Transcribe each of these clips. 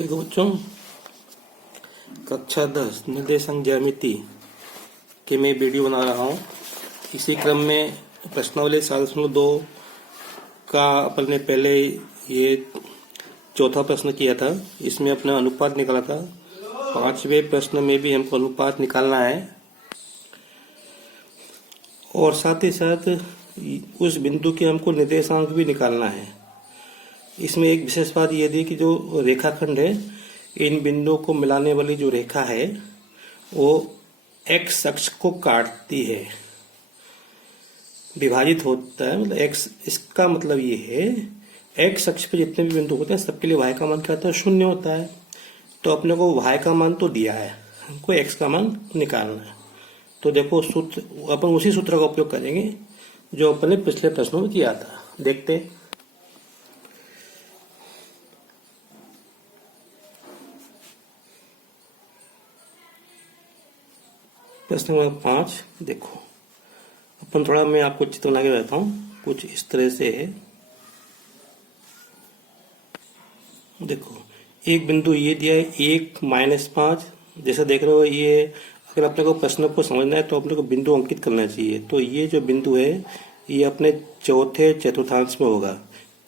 देखो बच्चों, कक्षा 10 निर्देशांक ज्यामिति के मैं वीडियो बना रहा हूँ। इसी क्रम में प्रश्नावली 7.2 का अपन ने पहले ये चौथा प्रश्न किया था। इसमें अपना अनुपात निकाला था। 5वें प्रश्न में भी हमको अनुपात निकालना है और साथ ही साथ उस बिंदु के हमको निर्देशांक भी निकालना है। इसमें एक विशेष बात यह थी कि जो रेखाखंड है, इन बिंदुओं को मिलाने वाली जो रेखा है वो एक्स अक्ष को काटती है, विभाजित होता है। मतलब एक्स, इसका मतलब ये है एक्स अक्ष पे जितने भी बिंदु होते हैं सबके लिए y का मान क्या होता है? 0 होता है। तो अपने को y का मान तो दिया है, हमको x का मान निकालना है। तो देखो सूत्र, अपन उसी सूत्र का उपयोग करेंगे जो अपन ने पिछले प्रश्नों में किया था। देखते हैं। प्रश्न नंबर 5 देखो, अपन थोड़ा मैं आपको चित्र बना के रहता हूँ, कुछ इस तरह से है। देखो एक बिंदु ये दिया है 1 -5। जैसा देख रहे हो, ये अगर अपने को प्रश्न को समझना है तो अपने को बिंदु अंकित करना चाहिए। तो ये जो बिंदु है ये अपने चौथे चतुर्थांश में होगा,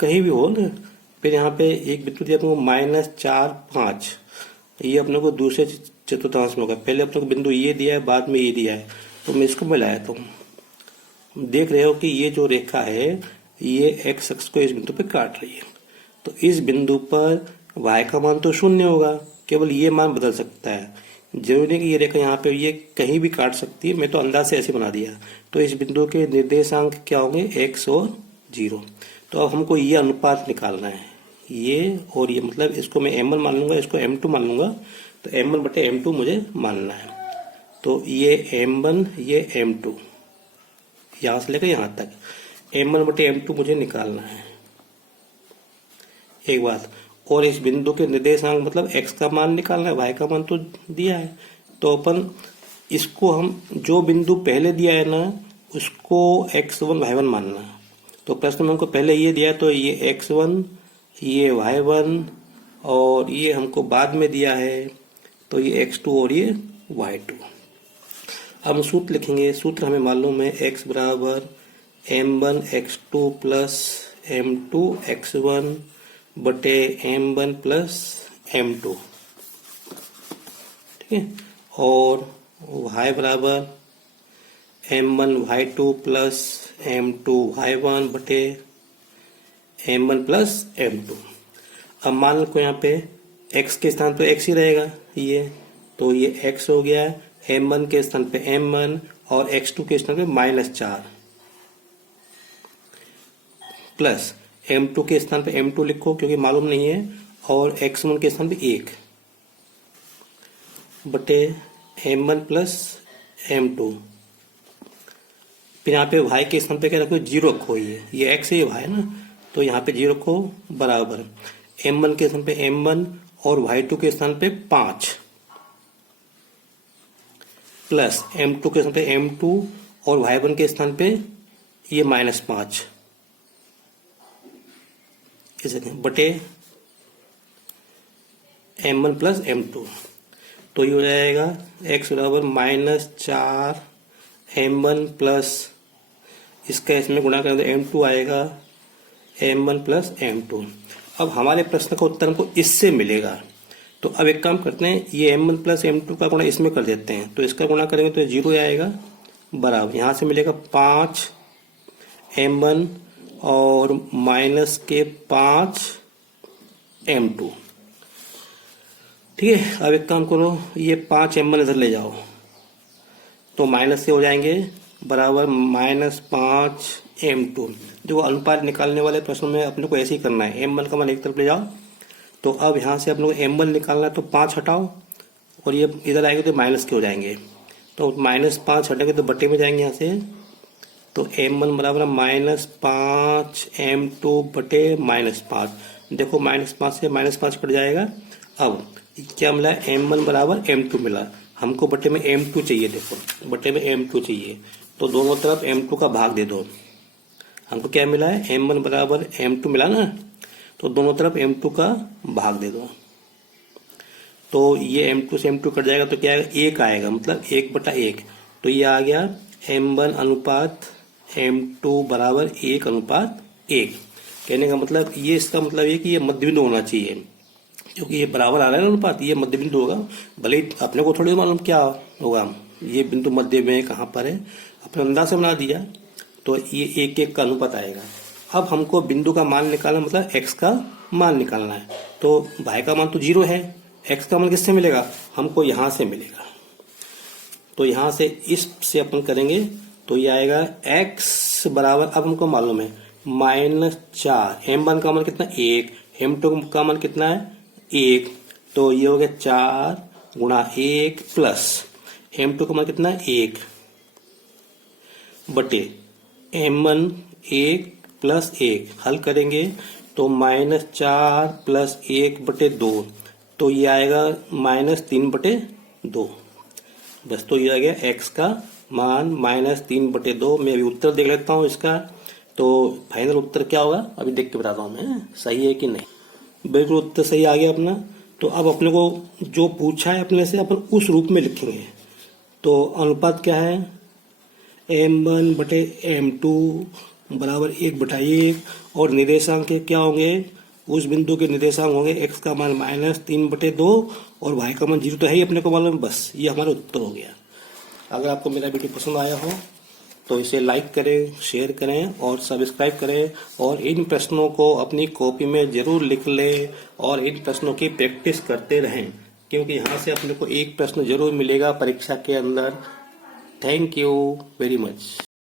कहीं भी हो ना। फिर यहाँ पे एक बिंदु दिया अपने को -4 5, ये अपने को दूसरे चतुर्थांश में होगा। पहले अपने को बिंदु ये दिया है, बाद में ये दिया है, तो मैं इसको मिलाया। तो देख रहे हो कि ये जो रेखा है ये एक्स अक्ष को इस बिंदु पे काट रही है। तो इस बिंदु पर y का मान तो 0 होगा, केवल ये मान बदल सकता है। जरूरी नहीं कि ये रेखा यहाँ पे ये कहीं भी काट सकती है, मैं तो अंदाज से ऐसे बना दिया। तो इस बिंदु के निर्देशांक क्या होंगे? x और 0। तो अब हमको ये अनुपात निकालना है, ये और ये, मतलब इसको मैं m1 मान लूंगा, इसको m2 मान लूंगा। तो m1 बटे m2 मुझे मानना है। तो ये m1 ये m2, यहां से लेकर यहां तक m1 बटे m2 मुझे निकालना है। एक बात और, इस बिंदु के निर्देशांक मतलब x का मान निकालना है, y का मान तो दिया है। तो अपन इसको, हम जो बिंदु पहले दिया है ना उसको x1 y1 मानना है। तो प्रश्न में हमको पहले ये दिया है, तो ये x1 ये y1 और ये हमको बाद में दिया है, तो ये x2 और ये y2। अब हम सूत्र लिखेंगे। सूत्र हमें मालूम है x बराबर m1 x2 plus m2 x1 बटे m1 प्लस m2, ठीक है। और y बराबर m1 y2 plus m2 y1 बटे m1 प्लस m2। अब मान लो यहाँ पे x के स्थान पे x ही रहेगा ये, तो ये x हो गया। m1 के स्थान पे m1 और x2 के स्थान पे -4 प्लस m2 के स्थान पे m2 लिखो क्योंकि मालूम नहीं है, और x1 के स्थान पे 1 बटे m1 प्लस m2। फिर यहाँ पे y के स्थान पे क्या रखो? 0 रखो। ये x है, ये y है ना, तो यहाँ पे 0 रखो बराबर m1 के स्थान पे m1 और y2 के स्थान पे 5 प्लस m2 के स्थान पे m2 और y1 के स्थान पे ये -5 बटे m1 प्लस m2। तो ये हो जाएगा x बराबर -4 m1 प्लस, इसका इसमें गुणा करें तो m2 आएगा m1 प्लस m2। अब हमारे प्रश्न का उत्तर हमको इससे मिलेगा। तो अब एक काम करते हैं, ये m1 प्लस m2 का गुणा इसमें कर देते हैं। तो इसका गुणा करेंगे तो 0 आएगा बराबर, यहाँ से मिलेगा 5 m1 और माइनस के 5 m2, ठीक है। अब एक काम करो, ये 5 m1 इधर ले जाओ तो माइनस से हो जाएंगे बराबर -5 m2। जो अनुपात निकालने वाले प्रश्नों में अपने को ऐसे ही करना है, m1 का मान एक तरफ ले जाओ। तो अब यहाँ से अपने को m1 निकालना है, तो 5 हटाओ और ये इधर आएंगे तो माइनस के हो जाएंगे। तो -5 हटेंगे तो बटे में जाएंगे यहाँ से। तो m1 बराबर -5 m2 बटे -5। देखो -5 से -5 कट जाएगा। अब क्या मिला? m1 बराबर m2 मिला। हमको बटे में m2 चाहिए। देखो बटे में m2 चाहिए, तो दोनों तरफ m2 का भाग दे दो। हमको क्या मिला है? m1 बराबर m2 मिला ना, तो दोनों तरफ m2 का भाग दे दो। तो ये m2 से m2 कट जाएगा तो क्या आएगा, 1 आएगा, मतलब 1/1। तो ये आ गया m1 अनुपात m2 बराबर 1/1। कहने का मतलब ये, इसका मतलब ये कि ये मध्य बिंदु होना चाहिए, क्योंकि ये बराबर आ रहा है ना अनुपात, ये मध्य बिंदु होगा। भले ही अपने को थोड़ी मालूम क्या होगा, ये बिंदु मध्य में कहाँ पर है, अपने अंदाज से बना दिया, तो ये 1/1 का अनुपात आएगा। अब हमको बिंदु का मान निकालना, मतलब x का मान निकालना है। तो y का मान तो 0 है, x का मान किससे मिलेगा, हमको यहाँ से मिलेगा। तो यहाँ से इससे अपन करेंगे तो ये आएगा x बराबर, अब हमको मालूम है -4, m1 का मान कितना 1, m2 का मान कितना है 1, तो ये हो गया 4 गुणा 1 प्लस m2 का मान कितना है 1 बटे m1 1 प्लस 1, हल करेंगे तो -4 प्लस 1/2, तो ये आएगा -3/2। बस, तो ये आ गया x का मान -3/2। मैं अभी उत्तर देख लेता हूँ इसका, तो फाइनल उत्तर क्या होगा अभी देख के बताता हूँ मैं, सही है कि नहीं। बिल्कुल उत्तर सही आ गया अपना। तो अब अपने को जो पूछा है अपने से, अपन उस रूप में लिखेंगे। तो अनुपात क्या है, m1/m2 बराबर 1/1, और निर्देशांक क्या होंगे, उस बिंदु के निर्देशांक होंगे x का मान -3/2 और y का मान 0 तो है ही अपने को मालूम। बस ये हमारा उत्तर हो गया। अगर आपको मेरा वीडियो पसंद आया हो तो इसे लाइक करें, शेयर करें और सब्सक्राइब करें, और इन प्रश्नों को अपनी कॉपी में जरूर लिख लें और इन प्रश्नों की प्रैक्टिस करते रहें, क्योंकि यहाँ से अपने को एक प्रश्न जरूर मिलेगा परीक्षा के अंदर। Thank you very much.